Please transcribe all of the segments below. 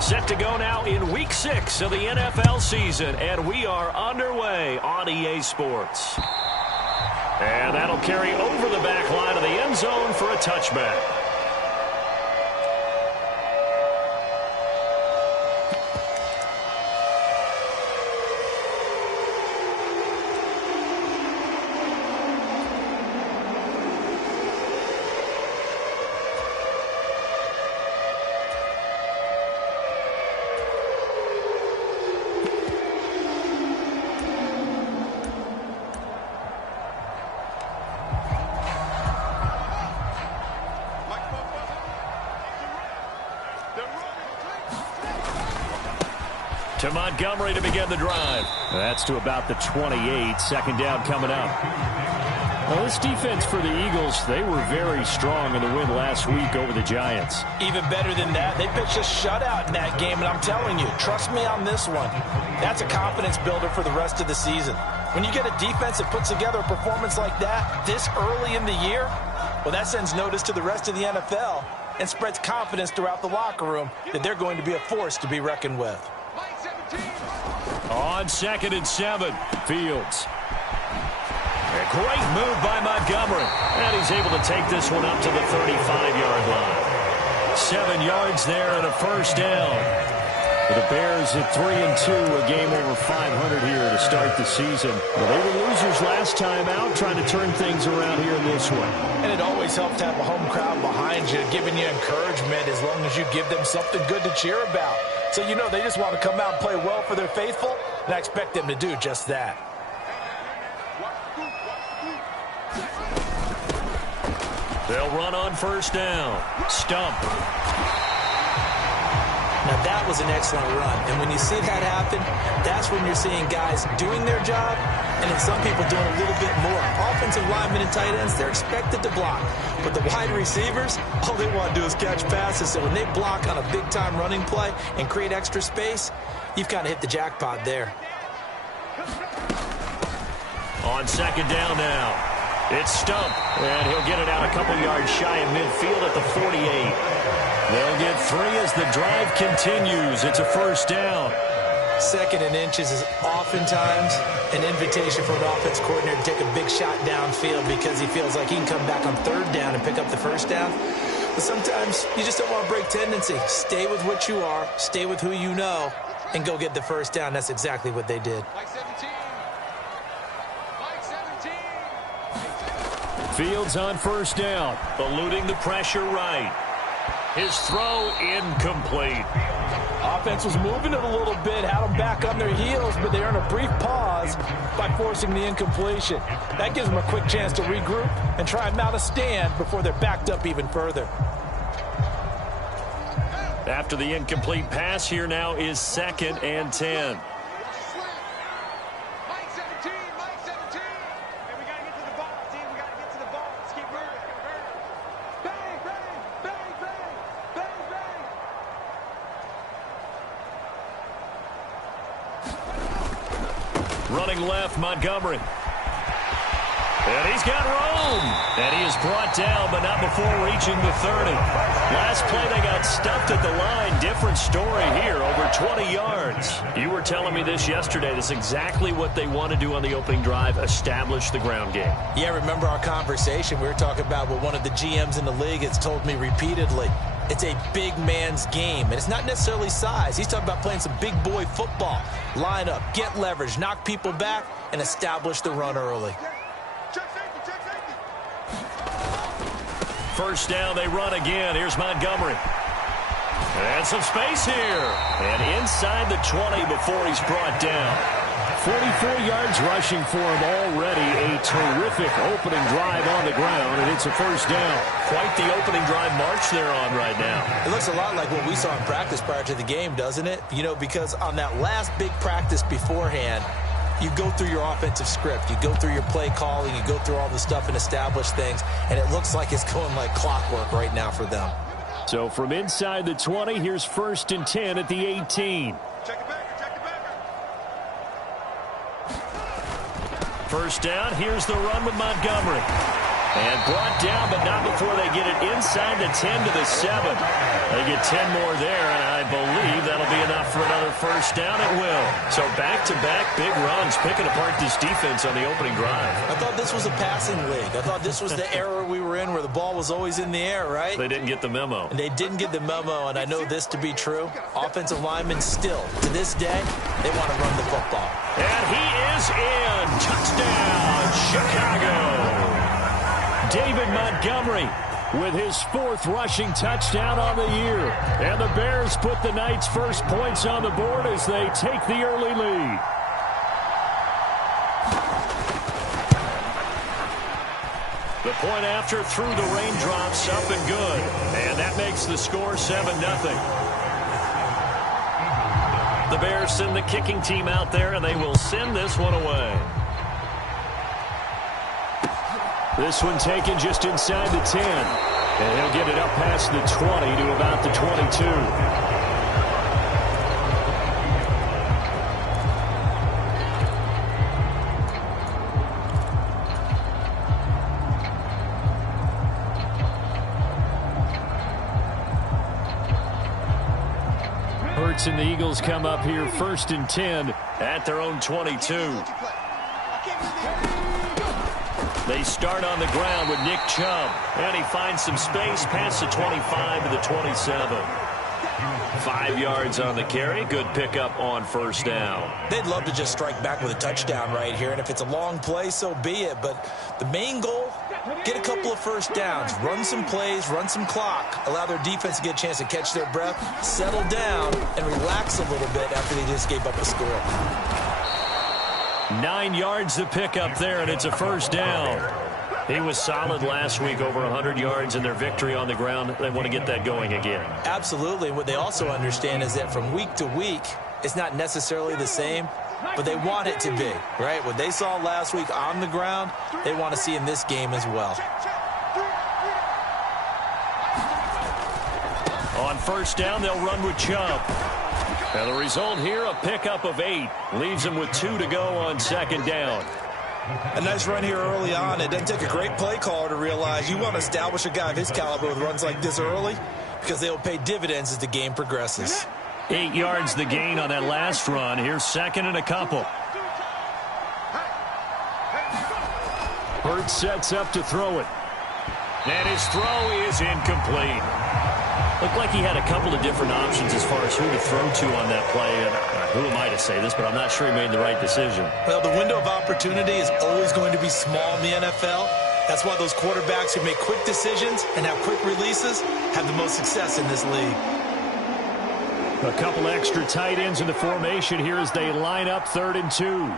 Set to go now in Week 6 of the NFL season, and we are underway on EA Sports. And that'll carry over the back line of the end zone for a touchback. To Montgomery to begin the drive. That's to about the 28. Second down coming up. Well, this defense for the Eagles, they were very strong in the win last week over the Giants. Even better than that, they pitched a shutout in that game, and I'm telling you, trust me on this one. That's a confidence builder for the rest of the season. When you get a defense that puts together a performance like that this early in the year, well, that sends notice to the rest of the NFL and spreads confidence throughout the locker room that they're going to be a force to be reckoned with. On 2nd and 7, Fields. A great move by Montgomery. And he's able to take this one up to the 35-yard line. 7 yards there and a first down. For the Bears at 3-2, a game over 500 here to start the season. Well, they were losers last time out, trying to turn things around here in this one. And it always helps to have a home crowd behind you, giving you encouragement as long as you give them something good to cheer about. So you know they just want to come out and play well for their faithful, and I expect them to do just that. They'll run on first down. Stump. Now that was an excellent run, and when you see that happen, that's when you're seeing guys doing their job, and then some people doing a little bit more. Offensive linemen and tight ends, they're expected to block. But the wide receivers, all they want to do is catch passes. So when they block on a big-time running play and create extra space, you've kind of hit the jackpot there. On second down now, it's Stump, and he'll get it out a couple yards shy of midfield at the 48. They'll get 3 as the drive continues. It's a first down. 2nd and inches is oftentimes an invitation for an offense coordinator to take a big shot downfield because he feels like he can come back on 3rd down and pick up the first down. But sometimes you just don't want to break tendency. Stay with what you are, stay with who you know, and go get the first down. That's exactly what they did. Fields on first down, eluding the pressure right. His throw incomplete. Offense was moving it a little bit, had them back on their heels, but they earned a brief pause by forcing the incompletion. That gives them a quick chance to regroup and try and mount a stand before they're backed up even further. After the incomplete pass, here now is 2nd and 10. Running left, Montgomery. And he's got room. And he is brought down, but not before reaching the 30. Last play, they got stuffed at the line. Different story here, over 20 yards. You were telling me this yesterday. This is exactly what they want to do on the opening drive, establish the ground game. Yeah, remember our conversation? We were talking about what one of the GMs in the league has told me repeatedly. It's a big man's game, and it's not necessarily size. He's talking about playing some big boy football. Line up, get leverage, knock people back, and establish the run early. First down, they run again. Here's Montgomery. And some space here. And inside the 20 before he's brought down. 44 yards rushing for him already. A terrific opening drive on the ground, and it's a first down. Quite the opening drive march they're on right now. It looks a lot like what we saw in practice prior to the game, doesn't it? You know, because on that last big practice beforehand, you go through your offensive script. You go through your play calling. You go through all the stuff and establish things, and it looks like it's going like clockwork right now for them. So from inside the 20, here's 1st and 10 at the 18. First down, here's the run with Montgomery. And brought down, but not before they get it inside the 10 to the 7. They get 10 more there, and believe that'll be enough for another first down. It will. So back-to-back big runs, picking apart this defense on the opening drive. I thought this was a passing league. I thought this was the era we were in where the ball was always in the air, right? They didn't get the memo. And they didn't get the memo, and I know this to be true. Offensive linemen still, to this day, they want to run the football. And he is in. Touchdown, Chicago. David Montgomery with his 4th rushing touchdown on the year. And the Bears put the Knights' first points on the board as they take the early lead. The point after through the raindrops, up and good. And that makes the score 7-0. The Bears send the kicking team out there, and they will send this one away. This one taken just inside the 10. And he'll get it up past the 20 to about the 22. Hurts and the Eagles come up here 1st and 10 at their own 22. They start on the ground with Nick Chubb, and he finds some space past the 25 to the 27. 5 yards on the carry. Good pickup on first down. They'd love to just strike back with a touchdown right here, and if it's a long play, so be it. But the main goal, get a couple of first downs, run some plays, run some clock, allow their defense to get a chance to catch their breath, settle down, and relax a little bit after they just gave up a score. 9 yards to pick up there, and it's a first down. He was solid last week, over 100 yards in their victory on the ground. They want to get that going again. Absolutely. What they also understand is that from week to week, it's not necessarily the same, but they want it to be, right? What they saw last week on the ground, they want to see in this game as well. On first down, they'll run with Chubb. And the result here, a pickup of 8. Leaves them with 2 to go on second down. A nice run here early on. It doesn't take a great play caller to realize you want to establish a guy of his caliber with runs like this early because they will pay dividends as the game progresses. 8 yards the gain on that last run. Here's 2nd and a couple. Hurts sets up to throw it. And his throw is incomplete. Looked like he had a couple of different options as far as who to throw to on that play. And who am I to say this, but I'm not sure he made the right decision. Well, the window of opportunity is always going to be small in the NFL. That's why those quarterbacks who make quick decisions and have quick releases have the most success in this league. A couple extra tight ends in the formation here as they line up 3rd and 2.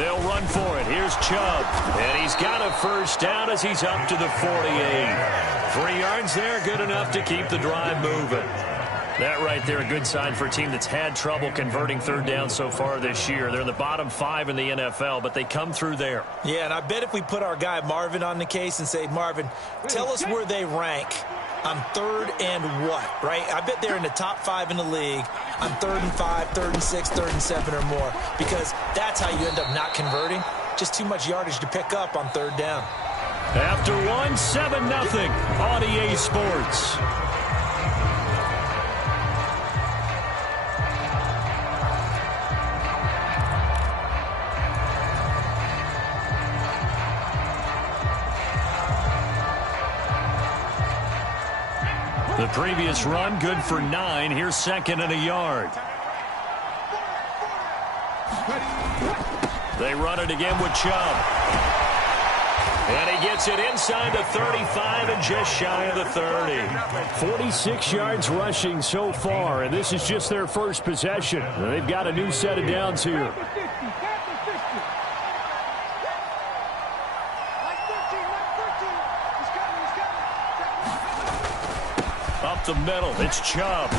They'll run for it. Here's Chubb. And he's got a first down as he's up to the 48. 3 yards there, good enough to keep the drive moving. That right there, a good sign for a team that's had trouble converting 3rd down so far this year. They're in the bottom 5 in the NFL, but they come through there. Yeah, and I bet if we put our guy Marvin on the case and say, Marvin, tell us where they rank on 3rd and what, right? I bet they're in the top 5 in the league on 3rd and 5, 3rd and 6, 3rd and 7 or more, because that's how you end up not converting. Just too much yardage to pick up on 3rd down. After 1, 7-0 on EA Sports. The previous run, good for 9. Here's 2nd and a yard. They run it again with Chubb. And he gets it inside the 35 and just shy of the 30. 46 yards rushing so far, and this is just their first possession. They've got a new set of downs here. Up the middle, it's Chubb.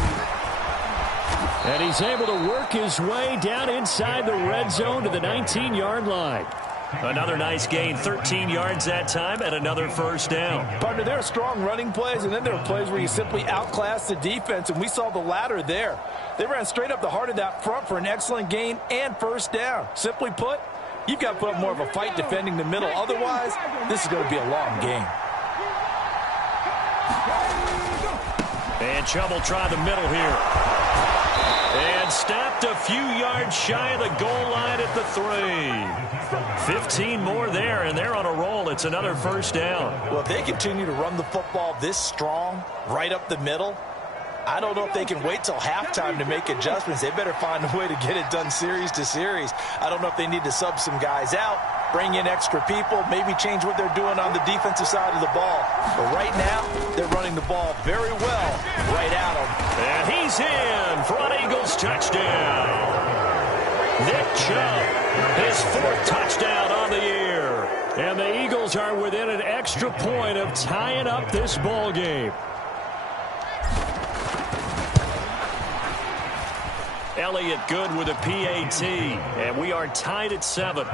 And he's able to work his way down inside the red zone to the 19-yard line. Another nice gain, 13 yards that time, and another first down. Partner, there are strong running plays, and then there are plays where you simply outclass the defense, and we saw the latter there. They ran straight up the heart of that front for an excellent gain and first down. Simply put, you've got to put up more of a fight defending the middle. Otherwise, this is going to be a long game. And Chubb will try the middle here. And stopped a few yards shy of the goal line at the 3. 15 more there, and they're on a roll. It's another first down. Well, if they continue to run the football this strong, right up the middle, I don't know if they can wait till halftime to make adjustments. They better find a way to get it done series to series. I don't know if they need to sub some guys out, bring in extra people, maybe change what they're doing on the defensive side of the ball. But right now, they're running the ball very well right at them. And he's in for an Eagles touchdown. Nick Chubb, his 4th touchdown on the year. And the Eagles are within an extra point of tying up this ball game. Elliott good with a PAT, and we are tied at 7.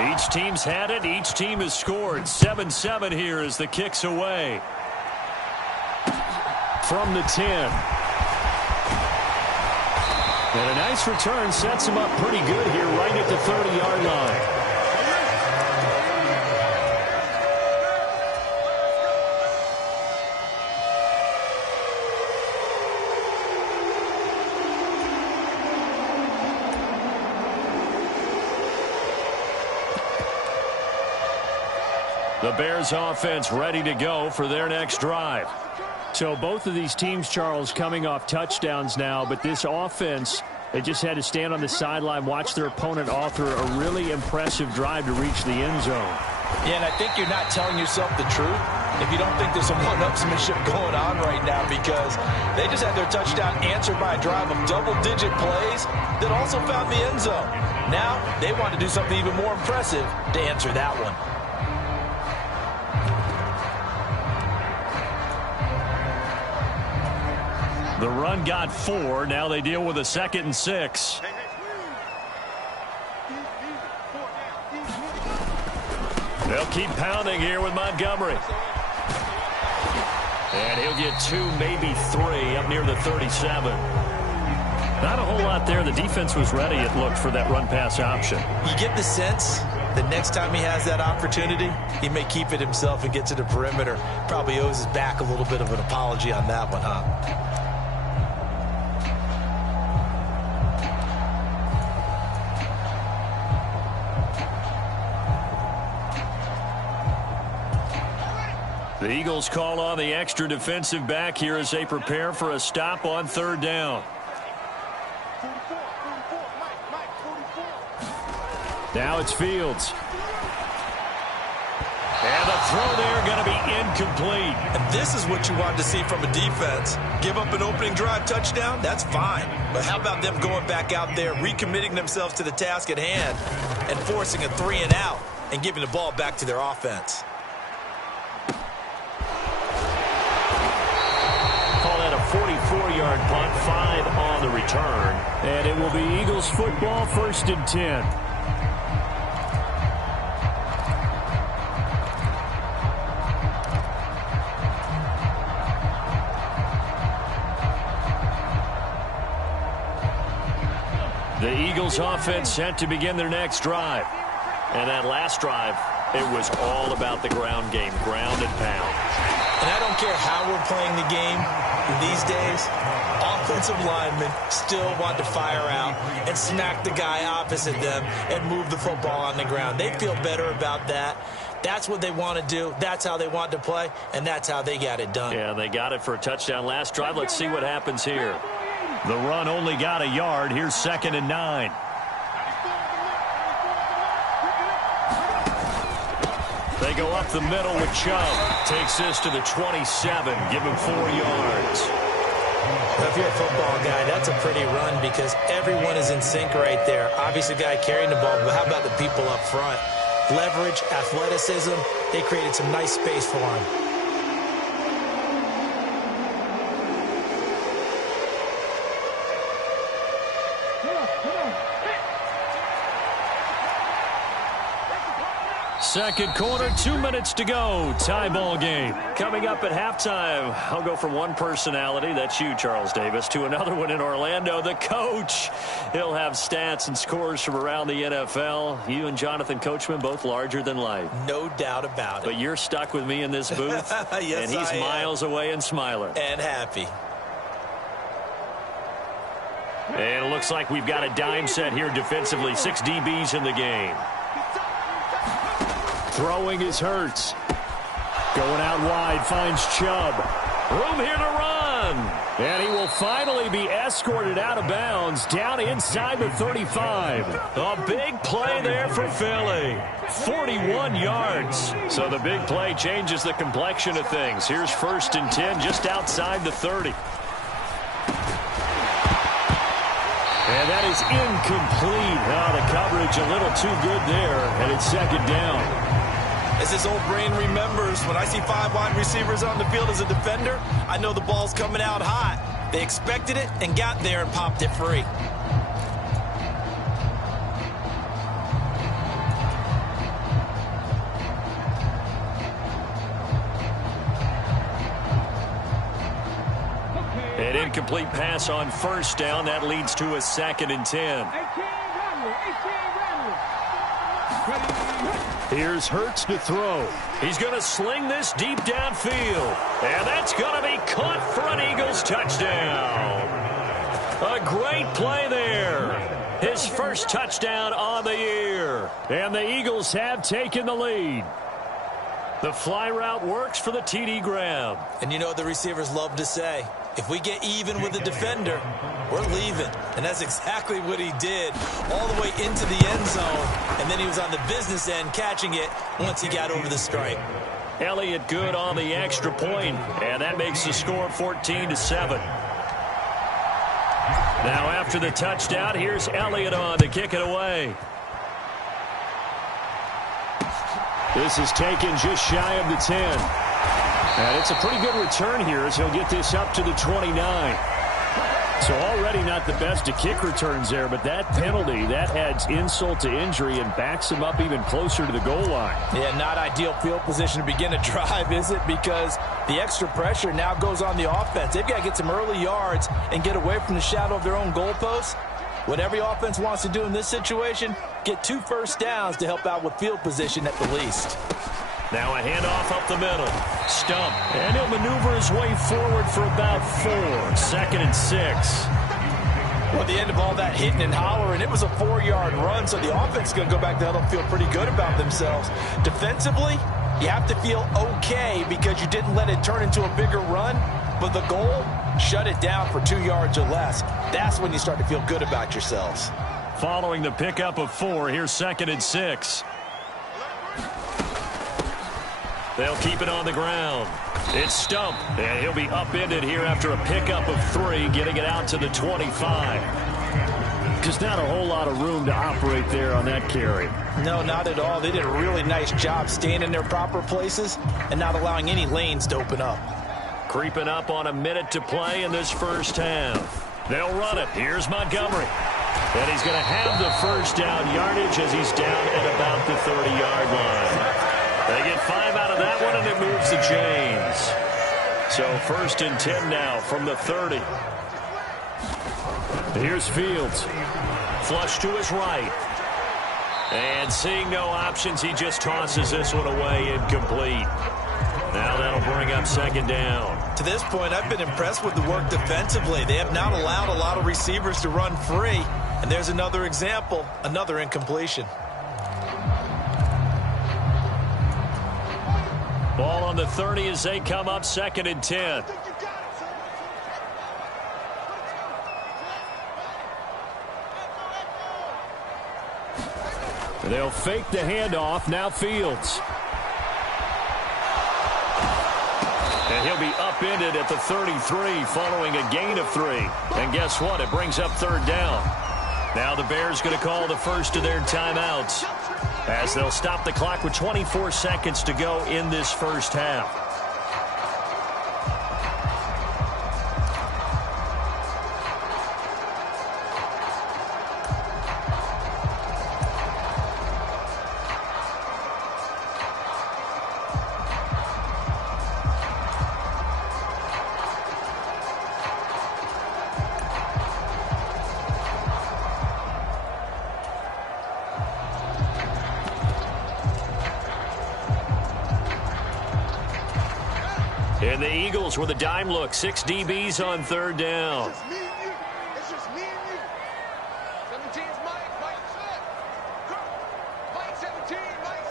Each team's had it. Each team has scored. 7-7 here as the kick's away. From the 10. And a nice return sets him up pretty good here right at the 30-yard line. The Bears offense ready to go for their next drive. So both of these teams, Charles, coming off touchdowns now, but this offense, they just had to stand on the sideline, watch their opponent author a really impressive drive to reach the end zone. Yeah, and I think you're not telling yourself the truth if you don't think there's some one-upsmanship going on right now, because they just had their touchdown answered by a drive of double-digit plays that also found the end zone. Now they want to do something even more impressive to answer that one. The run got 4. Now they deal with a 2nd and 6. They'll keep pounding here with Montgomery. And he'll get 2, maybe 3 up near the 37. Not a whole lot there. The defense was ready, it looked, for that run-pass option. You get the sense that next time he has that opportunity, he may keep it himself and get to the perimeter. Probably owes his back a little bit of an apology on that one, huh? The Eagles call on the extra defensive back here as they prepare for a stop on 3rd down. Now it's Fields. And the throw there going to be incomplete. And this is what you want to see from a defense. Give up an opening drive touchdown, that's fine. But how about them going back out there, recommitting themselves to the task at hand, and forcing a 3 and out and giving the ball back to their offense. Call that a 44-yard punt, 5 on the return. And it will be Eagles football, 1st and 10. The Eagles offense set to begin their next drive. And that last drive, it was all about the ground game, ground and pound. And I don't care how we're playing the game these days, offensive linemen still want to fire out and smack the guy opposite them and move the football on the ground. They feel better about that. That's what they want to do. That's how they want to play, and that's how they got it done. Yeah, they got it for a touchdown last drive. Let's see what happens here. The run only got a yard. Here's 2nd and 9. They go up the middle with Chubb. Takes this to the 27. Give him 4 yards. If you're a football guy, that's a pretty run because everyone is in sync right there. Obviously, the guy carrying the ball, but how about the people up front? Leverage, athleticism, they created some nice space for him. Second quarter, 2 minutes to go. Tie ball game. Coming up at halftime, I'll go from one personality, that's you, Charles Davis, to another one in Orlando, the coach. He'll have stats and scores from around the NFL. You and Jonathan Coachman, both larger than life. No doubt about it. But you're stuck with me in this booth. Yes, and he's miles away and smiling. And happy. And it looks like we've got a dime set here defensively. 6 DBs in the game. Throwing is Hurts. Going out wide, finds Chubb. Room here to run. And he will finally be escorted out of bounds down inside the 35. A big play there for Philly. 41 yards. So the big play changes the complexion of things. Here's 1st and 10 just outside the 30. And that is incomplete. The coverage a little too good there, and it's 2nd down. As his old brain remembers, when I see 5 wide receivers on the field as a defender, I know the ball's coming out hot. They expected it and got there and popped it free. An incomplete pass on 1st down. That leads to a 2nd and 10. Here's Hurts to throw. He's going to sling this deep downfield. And that's going to be caught for an Eagles touchdown. A great play there. His first touchdown on the year. And the Eagles have taken the lead. The fly route works for the TD grab. And you know what the receivers love to say? If we get even with the defender, we're leaving. And that's exactly what he did all the way into the end zone. And then he was on the business end catching it once he got over the stripe. Elliott good on the extra point, and that makes the score 14-7. Now after the touchdown, here's Elliott on to kick it away. This is taken just shy of the 10. And it's a pretty good return here as he'll get this up to the 29. So already not the best of kick returns there, but that penalty, that adds insult to injury and backs him up even closer to the goal line. Yeah, not ideal field position to begin a drive, is it? Because the extra pressure now goes on the offense. They've got to get some early yards and get away from the shadow of their own goalposts. What every offense wants to do in this situation, get 2 first downs to help out with field position at the least. Now a handoff up the middle. Stump. And he'll maneuver his way forward for about 4. 2nd and 6. Well, at the end of all that hitting and hollering, it was a 4-yard run, so the offense is going to go back to huddle and feel pretty good about themselves. Defensively, you have to feel okay because you didn't let it turn into a bigger run, but the goal, shut it down for 2 yards or less. That's when you start to feel good about yourselves. Following the pickup of 4, here's 2nd and 6. They'll keep it on the ground. It's Stump, and he'll be upended here after a pickup of 3, getting it out to the 25. Just not a whole lot of room to operate there on that carry. No, not at all. They did a really nice job staying in their proper places and not allowing any lanes to open up. Creeping up on a minute to play in this first half. They'll run it. Here's Montgomery. And he's going to have the first down yardage as he's down at about the 30-yard line. They get 5 out of that one, and it moves the chains. So 1st and 10 now from the 30. Here's Fields. Flush to his right. And seeing no options, he just tosses this one away incomplete. Now that'll bring up 2nd down. To this point, I've been impressed with the work defensively. They have not allowed a lot of receivers to run free. And there's another example, another incompletion. Ball on the 30 as they come up 2nd and 10. They'll fake the handoff. Now Fields. And he'll be upended at the 33 following a gain of 3. And guess what? It brings up 3rd down. Now the Bears going to call the first of their timeouts as they'll stop the clock with 24 seconds to go in this first half. And the Eagles with a dime look. 6 DBs on third down. It's just me and you. It's just me and you. 17's Mike. Mike set. Mike 17. Mike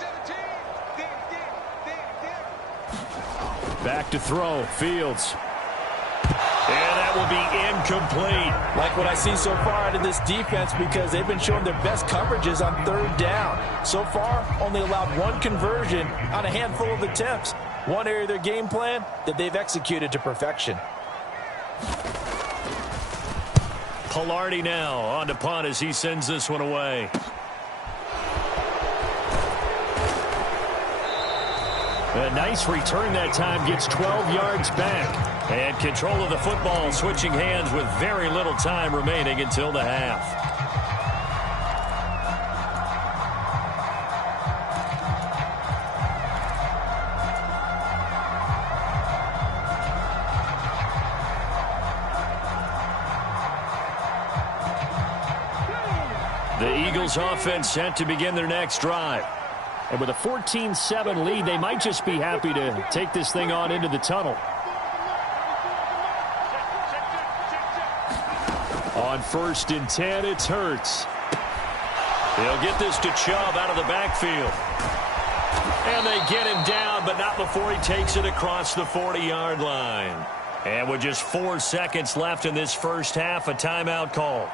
17. Back to throw. Fields. And that will be incomplete. Like what I see so far out of this defense, because they've been showing their best coverages on third down. So far, only allowed 1 conversion on a handful of attempts. One area of their game plan that they've executed to perfection. Palardy now on to punt as he sends this one away. A nice return that time, gets 12 yards back. And control of the football, switching hands with very little time remaining until the half. The Eagles offense set to begin their next drive. And with a 14-7 lead, they might just be happy to take this thing on into the tunnel. On 1st and 10, it's Hurts. They'll get this to Chubb out of the backfield. And they get him down, but not before he takes it across the 40-yard line. And with just 4 seconds left in this first half, a timeout call.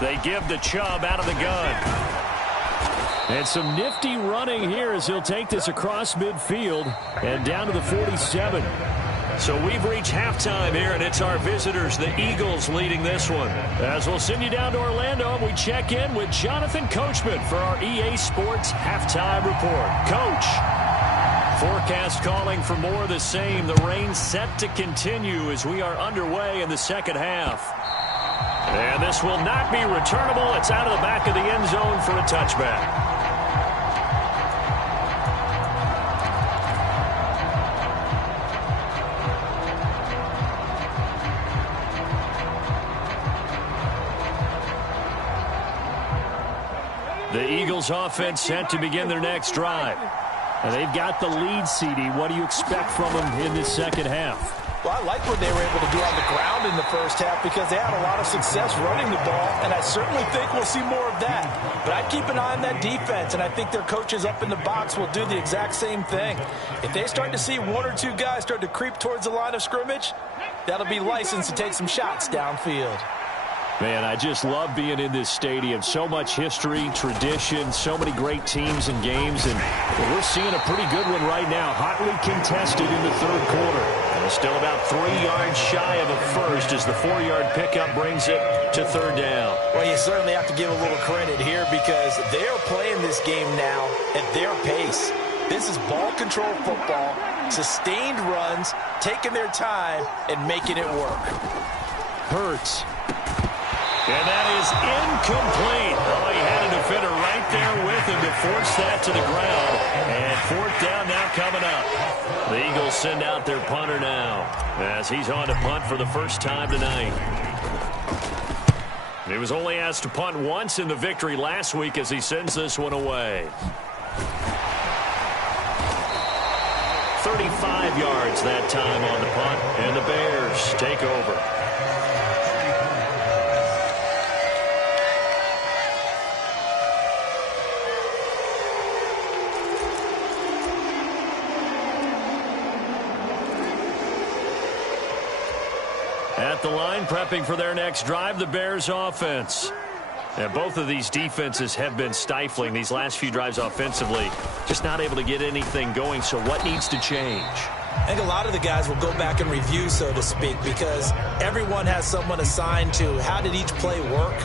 They give the Chubb out of the gun. And some nifty running here as he'll take this across midfield and down to the 47. So we've reached halftime here, and it's our visitors, the Eagles, leading this one. As we'll send you down to Orlando, and we check in with Jonathan Coachman for our EA Sports Halftime Report. Coach. Forecast calling for more of the same. The rain set to continue as we are underway in the second half. And this will not be returnable. It's out of the back of the end zone for a touchback. The Eagles offense set to begin their next drive. And they've got the lead, CD. What do you expect from them in this second half? Well, I like what they were able to do on the ground in the first half because they had a lot of success running the ball, and I certainly think we'll see more of that. But I'd keep an eye on that defense, and I think their coaches up in the box will do the exact same thing. If they start to see 1 or 2 guys start to creep towards the line of scrimmage, that'll be licensed to take some shots downfield. Man, I just love being in this stadium. So much history, tradition, so many great teams and games, and we're seeing a pretty good one right now. Hotly contested in the third quarter. And still about 3 yards shy of a first as the 4-yard pickup brings it to third down. Well, you certainly have to give a little credit here because they are playing this game now at their pace. This is ball control football, sustained runs, taking their time, and making it work. Hurts. And that is incomplete. Oh, he had a defender right there with him to force that to the ground. And 4th down now coming up. The Eagles send out their punter now as he's on to punt for the first time tonight. He was only asked to punt once in the victory last week as he sends this one away. 35 yards that time on the punt, and the Bears take over. At the line, prepping for their next drive, the Bears offense. And both of these defenses have been stifling these last few drives offensively. Just not able to get anything going, so what needs to change? I think a lot of the guys will go back and review, so to speak, because everyone has someone assigned to how did each play work.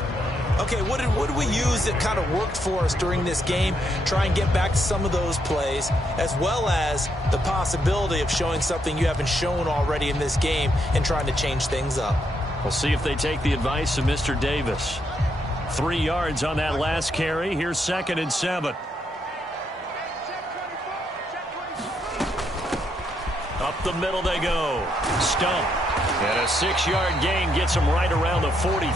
Okay, what did we use that kind of worked for us during this game? Try and get back to some of those plays, as well as the possibility of showing something you haven't shown already in this game and trying to change things up. We'll see if they take the advice of Mr. Davis. 3 yards on that last carry. Here's 2nd and 7. Up the middle they go. Stump. And a 6-yard gain gets him right around the 43.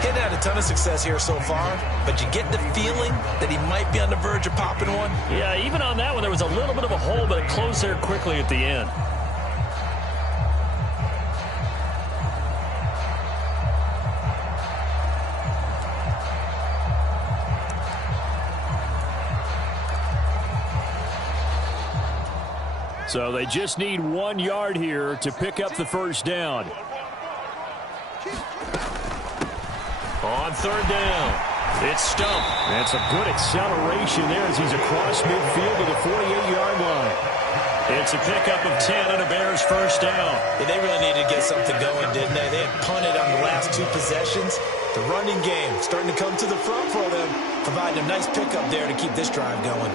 Hadn't had a ton of success here so far, but you get the feeling that he might be on the verge of popping one. Yeah, even on that one, there was a little bit of a hole, but it closed there quickly at the end. So they just need 1 yard here to pick up the first down. On 3rd down, it's Stump. That's a good acceleration there as he's across midfield to the 48-yard line. It's a pickup of 10 and a Bears first down. Yeah, they really needed to get something going, didn't they? They had punted on the last 2 possessions. The running game starting to come to the front for them, providing a nice pickup there to keep this drive going.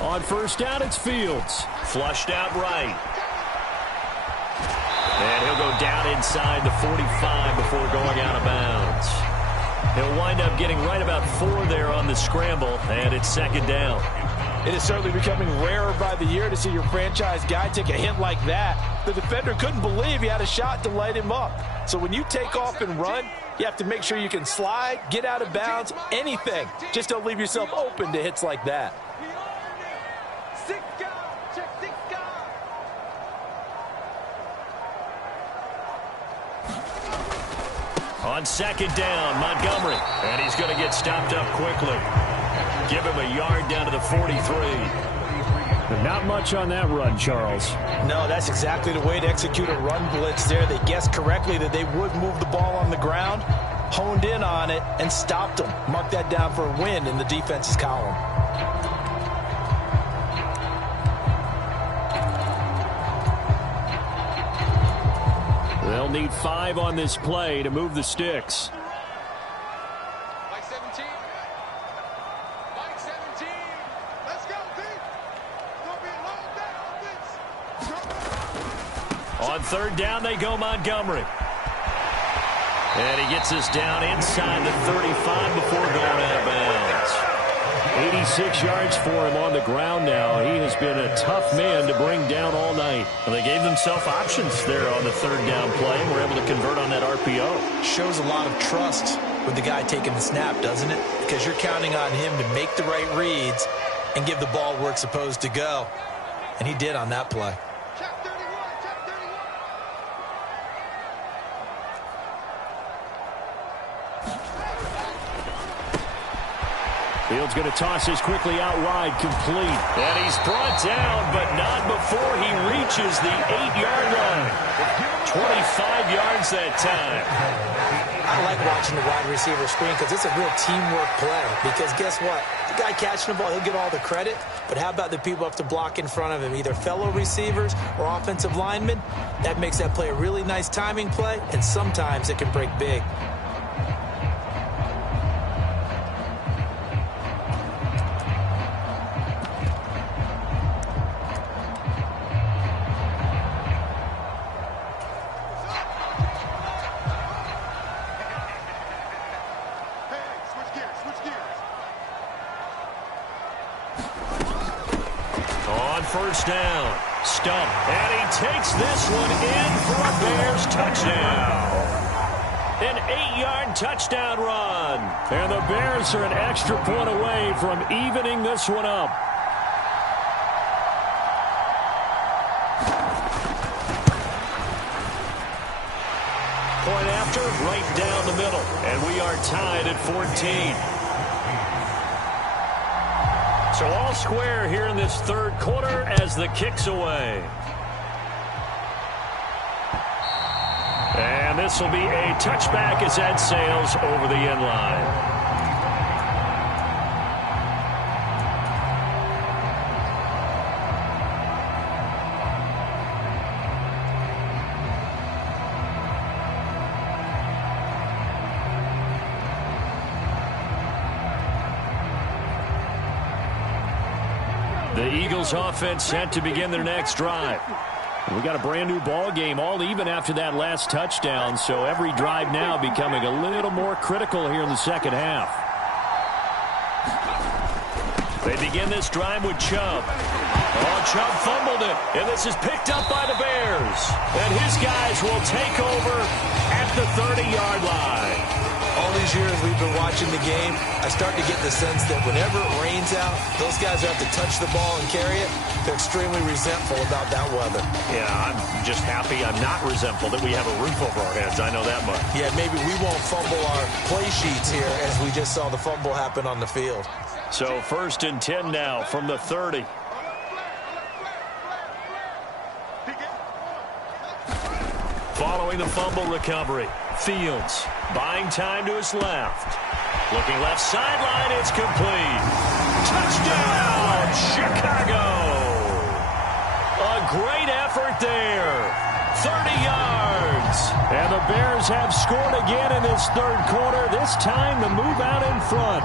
On first down, it's Fields. Flushed out right. And he'll go down inside the 45 before going out of bounds. He'll wind up getting right about 4 there on the scramble, and it's 2nd down. It is certainly becoming rarer by the year to see your franchise guy take a hit like that. The defender couldn't believe he had a shot to light him up. So when you take off and run, you have to make sure you can slide, get out of bounds, anything. Just don't leave yourself open to hits like that. On 2nd down, Montgomery. And he's going to get stopped up quickly. Give him a yard down to the 43. But not much on that run, Charles. No, that's exactly the way to execute a run blitz there. They guessed correctly that they would move the ball on the ground, honed in on it, and stopped them. Mark that down for a win in the defense's column. They'll need 5 on this play to move the sticks. Mike 17. Mike 17. Let's go, Pete. Gonna be a long day on this. On 3rd down, they go Montgomery. And he gets us down inside the 35 before going out of bounds. 86 yards for him on the ground now. He has been a tough man to bring down all night. And they gave themselves options there on the 3rd down play and were able to convert on that RPO. Shows a lot of trust with the guy taking the snap, doesn't it? Because you're counting on him to make the right reads and give the ball where it's supposed to go. And he did on that play. Check 31. Check 31. Fields going to toss this quickly out wide, complete. And he's brought down, but not before he reaches the 8-yard line. 25 yards that time. I like watching the wide receiver screen because it's a real teamwork play. Because guess what? The guy catching the ball, he'll get all the credit. But how about the people have to block in front of him, either fellow receivers or offensive linemen? That makes that play a really nice timing play, and sometimes it can break big. First down, Stump, and he takes this one in for a Bears touchdown. An 8-yard touchdown run, and the Bears are an extra point away from evening this one up. Point after, right down the middle, and we are tied at 14. So all square here in this 3rd quarter as the kick's away. And And this will be a touchback as that sails over the end line. The Eagles offense set to begin their next drive. We got a brand new ball game, all even after that last touchdown, so every drive now becoming a little more critical here in the second half. They begin this drive with Chubb. Oh, Chubb fumbled it, and this is picked up by the Bears. And his guys will take over at the 30-yard line. All these years we've been watching the game, I start to get the sense that whenever it rains out, those guys who have to touch the ball and carry it, they're extremely resentful about that weather. Yeah, I'm just happy I'm not resentful that we have a roof over our heads. I know that much. Yeah, maybe we won't fumble our play sheets here as we just saw the fumble happen on the field. So 1st and 10 now from the 30. Following the fumble recovery, Fields buying time to his left. Looking left sideline, it's complete. Touchdown, Chicago! A great effort there. 30 yards. And the Bears have scored again in this third quarter, this time to move out in front.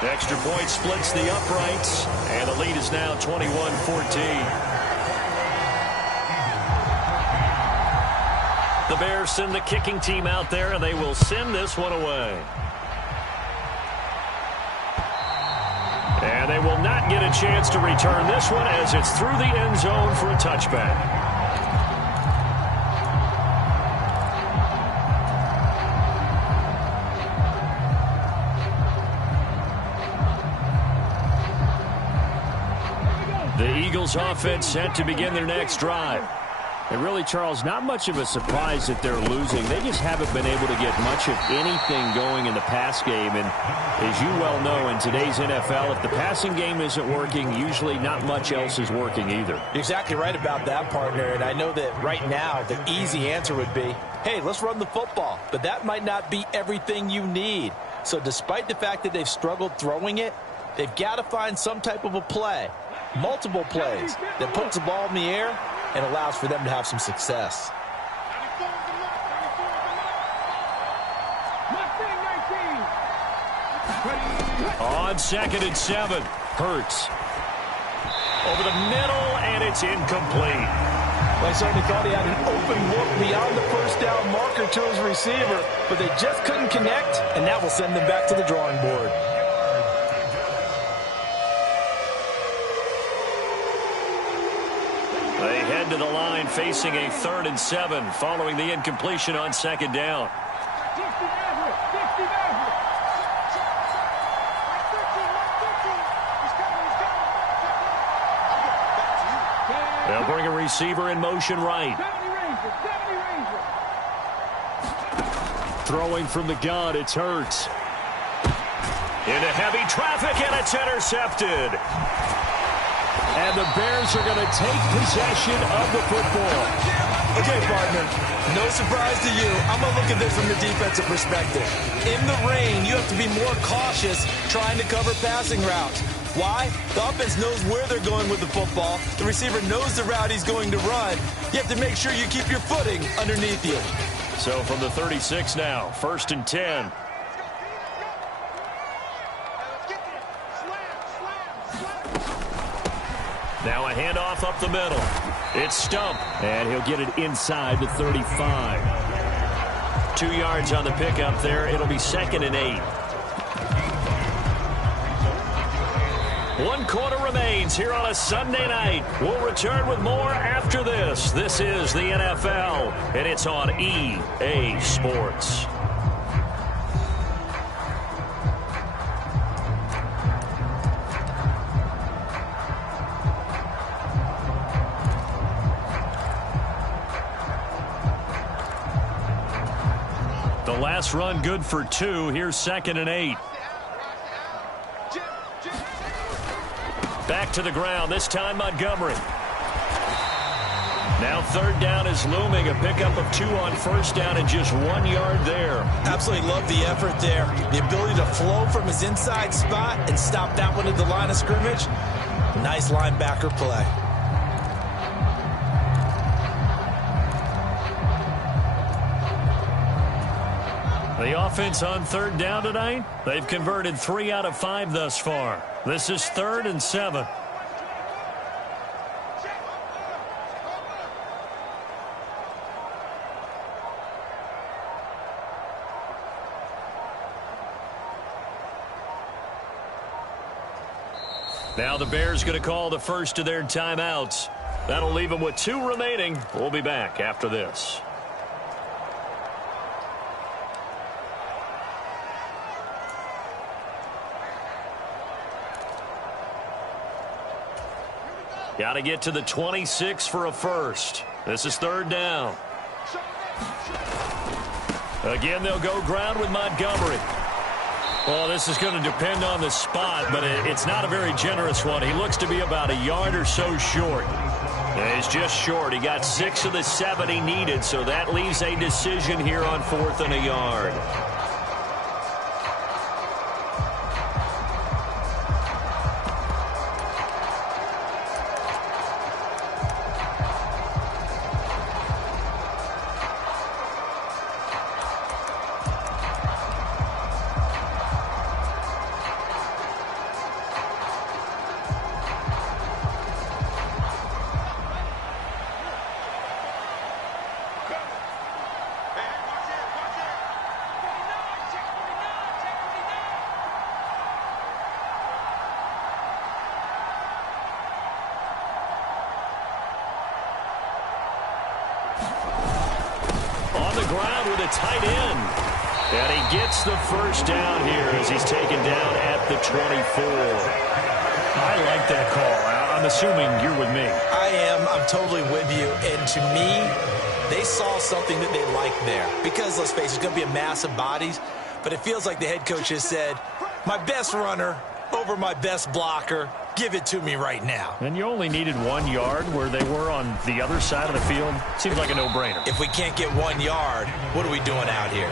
The extra point splits the uprights, and the lead is now 21-14. The Bears send the kicking team out there, and they will send this one away. And they will not get a chance to return this one as it's through the end zone for a touchback. The Eagles offense set to begin their next drive. And really, Charles, not much of a surprise that they're losing. They just haven't been able to get much of anything going in the pass game. And as you well know, in today's NFL, if the passing game isn't working, usually not much else is working either. You're exactly right about that, partner. And I know that right now the easy answer would be, hey, let's run the football. But that might not be everything you need. So despite the fact that they've struggled throwing it, they've got to find some type of a play. Multiple plays that puts the ball in the air and allows for them to have some success. On 2nd and 7, Hurts. Over the middle, and it's incomplete. I certainly thought he had an open look beyond the first down marker to his receiver, but they just couldn't connect, and that will send them back to the drawing board. They head to the line facing a 3rd and 7 following the incompletion on 2nd down. They'll bring a receiver in motion right. Throwing from the gun, it's Hurts. Into heavy traffic, and it's intercepted. And the Bears are going to take possession of the football. Okay, partner, no surprise to you. I'm going to look at this from the defensive perspective. In the rain, you have to be more cautious trying to cover passing routes. Why? The offense knows where they're going with the football. The receiver knows the route he's going to run. You have to make sure you keep your footing underneath you. So from the 36 now, 1st and 10. Now a handoff up the middle. It's Stump, and he'll get it inside the 35. 2 yards on the pickup there. It'll be 2nd and 8. 1 quarter remains here on a Sunday night. We'll return with more after this. This is the NFL, and it's on EA Sports. The last run good for 2. Here's 2nd and 8. Back to the ground, this time Montgomery. Now third down is looming, a pickup of 2 on first down and just 1 yard there. Absolutely love the effort there. The ability to flow from his inside spot and stop that one at the line of scrimmage. Nice linebacker play. The offense on third down tonight, they've converted 3 out of 5 thus far. This is 3rd and 7. Now the Bears going to call the first of their timeouts. That'll leave them with 2 remaining. We'll be back after this. Got to get to the 26 for a first. This is third down. Again, they'll go ground with Montgomery. Well, this is going to depend on the spot, but it's not a very generous one. He looks to be about a yard or so short. He's just short. He got 6 of the 7 he needed, so that leaves a decision here on 4th and a yard. Tight end. And he gets the first down here as he's taken down at the 24. I like that call. I'm assuming you're with me. I am. I'm totally with you. And to me, they saw something that they liked there. Because, let's face it, it's going to be a mass of bodies. But it feels like the head coach has said, my best runner over my best blocker. Give it to me right now. And you only needed 1 yard where they were on the other side of the field. Seems like a no-brainer. If we can't get 1 yard, what are we doing out here?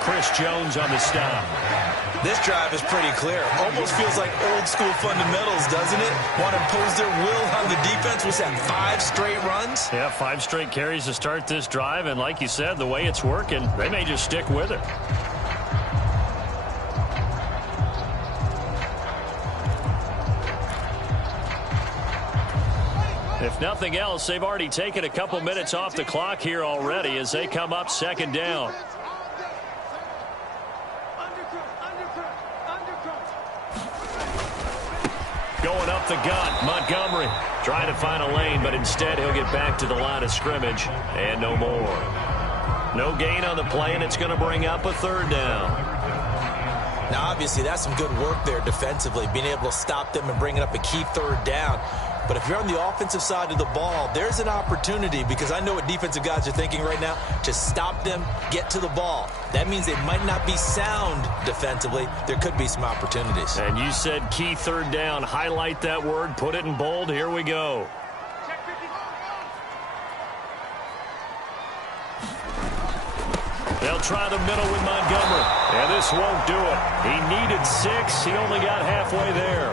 Chris Jones on the stop. This drive is pretty clear. Almost feels like old school fundamentals, doesn't it? Want to impose their will on the defense. Was that 5 straight runs? Yeah, 5 straight carries to start this drive. And like you said, the way it's working, they may just stick with it. If nothing else, they've already taken a couple minutes off the clock here already as they come up second down. Going up the gut, Montgomery trying to find a lane, but instead he'll get back to the line of scrimmage and no more. No gain on the play, and it's going to bring up a third down. Now, obviously, that's some good work there defensively, being able to stop them and bringing up a key third down. But if you're on the offensive side of the ball, there's an opportunity, because I know what defensive guys are thinking right now, to stop them, get to the ball. That means they might not be sound defensively. There could be some opportunities. And you said key third down. Highlight that word. Put it in bold. Here we go. They'll try the middle with Montgomery. And this won't do it. He needed 6. He only got halfway there.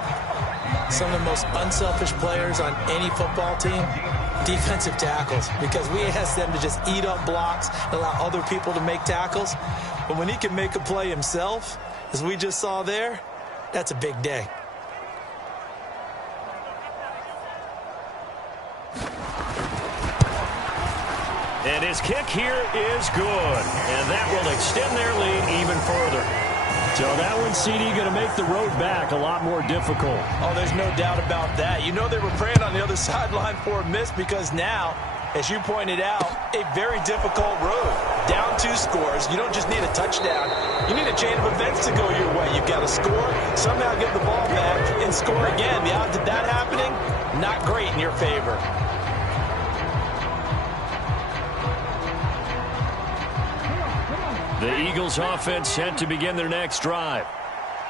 Some of the most unselfish players on any football team, defensive tackles, because we ask them to just eat up blocks and allow other people to make tackles. But when he can make a play himself, as we just saw there, that's a big day. And his kick here is good. And that will extend their lead even further. So that one, CD, going to make the road back a lot more difficult. Oh, there's no doubt about that. You know they were praying on the other sideline for a miss, because now, as you pointed out, a very difficult road. Down 2 scores. You don't just need a touchdown. You need a chain of events to go your way. You've got to score, somehow get the ball back, and score again. The odds of that happening, not great in your favor. The Eagles offense set to begin their next drive.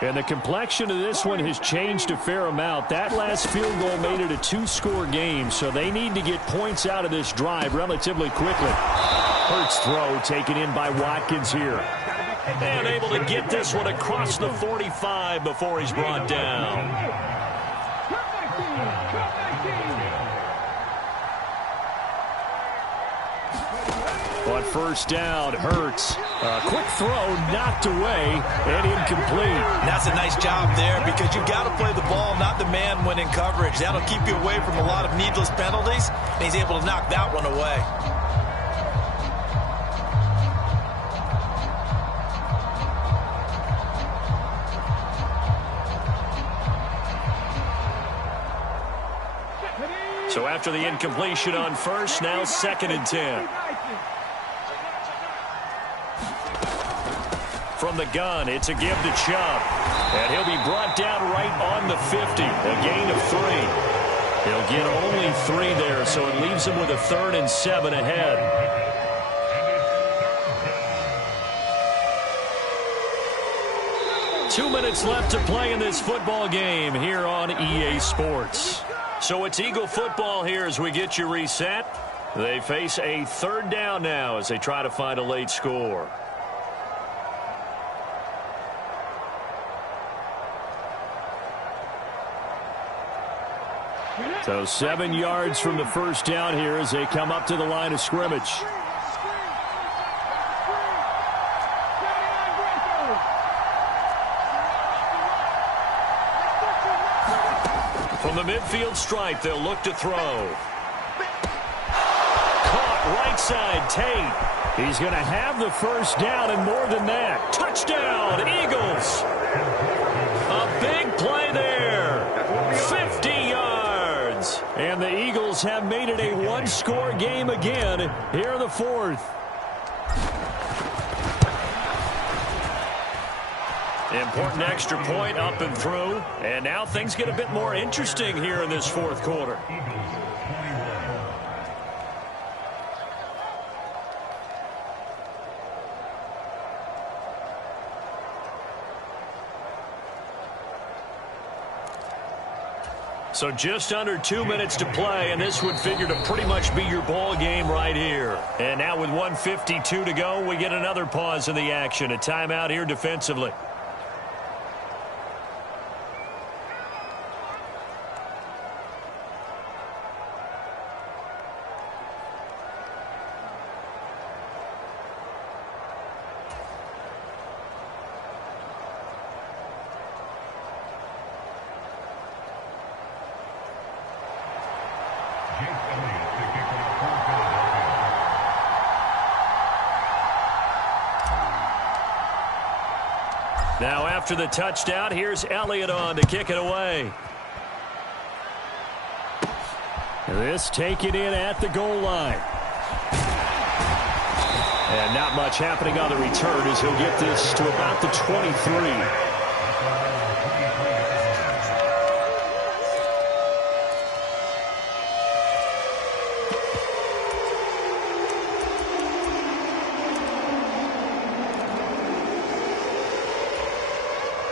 And the complexion of this one has changed a fair amount. That last field goal made it a two-score game, so they need to get points out of this drive relatively quickly. Hurts throw taken in by Watkins here. And able to get this one across the 45 before he's brought down. On first down, Hurts. A quick throw knocked away and incomplete. That's a nice job there because you've got to play the ball, not the man when in coverage. That'll keep you away from a lot of needless penalties, and he's able to knock that one away. So after the incompletion on first, now 2nd and 10. From the gun, it's a give to Chubb. And he'll be brought down right on the 50. A gain of 3. He'll get only 3 there, so it leaves him with a 3rd and 7 ahead. Two minutes left to play in this football game here on EA Sports. So it's Eagle football here as we get you reset. They face a 3rd down now as they try to find a late score. So 7 yards from the first down here as they come up to the line of scrimmage. From the midfield stripe, they'll look to throw. Caught right side, Tate. He's going to have the first down and more than that. Touchdown, Eagles. A big play there. 50 yards. And the Eagles have made it a one-score game again here in the 4th. Important extra point up and through. And now things get a bit more interesting here in this 4th quarter. So just under 2 minutes to play, and this would figure to pretty much be your ball game right here. And now with 1:52 to go, we get another pause in the action. A timeout here defensively. Now after the touchdown, here's Elliott on to kick it away. This taken in at the goal line. And not much happening on the return as he'll get this to about the 23.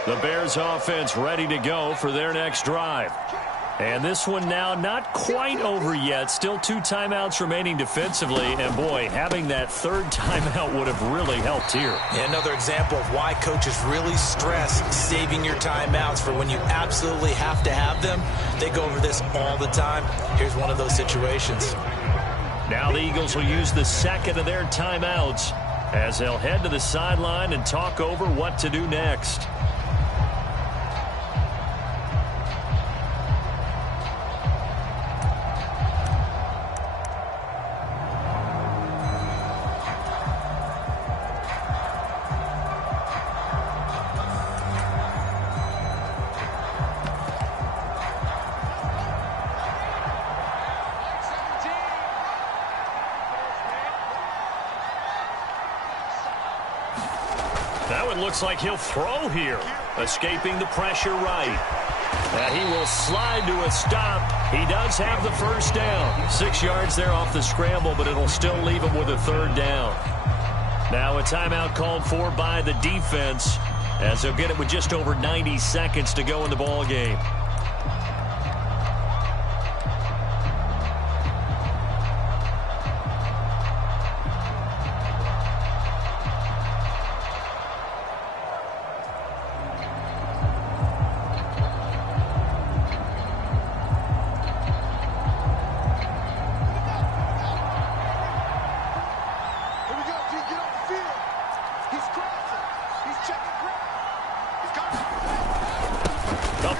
The Bears offense ready to go for their next drive. And this one now not quite over yet. Still 2 timeouts remaining defensively. And, boy, having that 3rd timeout would have really helped here. Yeah, another example of why coaches really stress saving your timeouts for when you absolutely have to have them. They go over this all the time. Here's one of those situations. Now the Eagles will use the 2nd of their timeouts as they'll head to the sideline and talk over what to do next. That one looks like he'll throw here. Escaping the pressure right. And he will slide to a stop. He does have the first down. 6 yards there off the scramble, but it'll still leave him with a 3rd down. Now a timeout called for by the defense as they'll get it with just over 90 seconds to go in the ball game.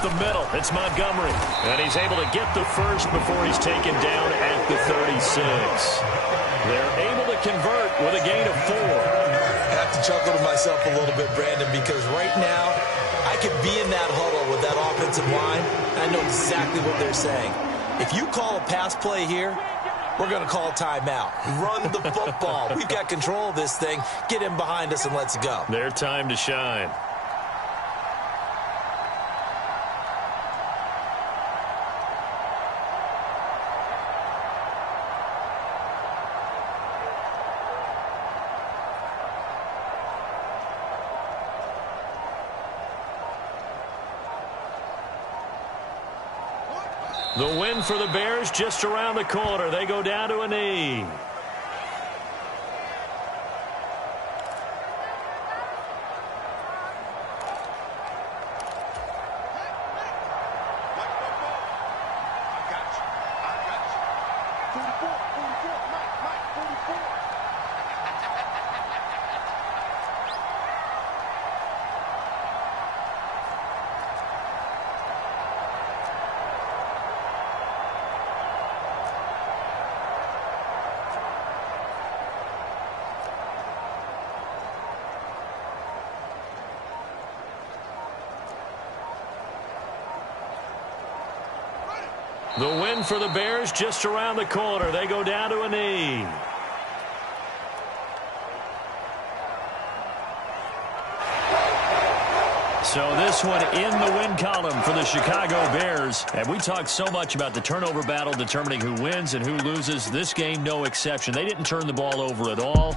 The middle, it's Montgomery, and he's able to get the first before he's taken down at the 36. They're able to convert with a gain of 4. I have to chuckle to myself a little bit, Brandon, because right now I could be in that huddle with that offensive line, and I know exactly what they're saying. If you call a pass play here, we're going to call a timeout. Run the football. We've got control of this thing. Get him behind us and let's go. Their time to shine. The win for the Bears just around the corner. They go down to a knee. The win for the Bears just around the corner. They go down to a knee. So this one in the win column for the Chicago Bears. And we talked so much about the turnover battle determining who wins and who loses. This game, no exception. They didn't turn the ball over at all.